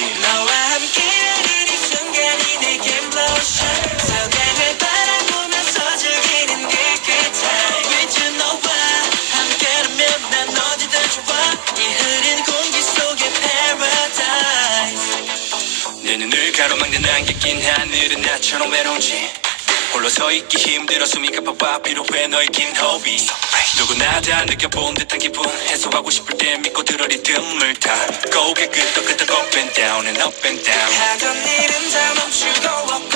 너와 함께하는 이 순간이 내겐 lotion 서강을 바라보면서 즐기는 그 time with you 너와 함께라면 난 어디든 좋아 이 흐린 공기 속의 paradise 내 눈을 가로막는 안개 낀 하늘은 나처럼 외로운지 홀로 서 있기 힘들어 숨이 가빠와 필요해 너의 긴 호흡이 누구나 다 느껴본 듯한 기분 해소하고 싶을 때 믿고 들어 리듬을 타 고개 끄덕끄덕 up and down and up and down 하던 일은 다 멈추고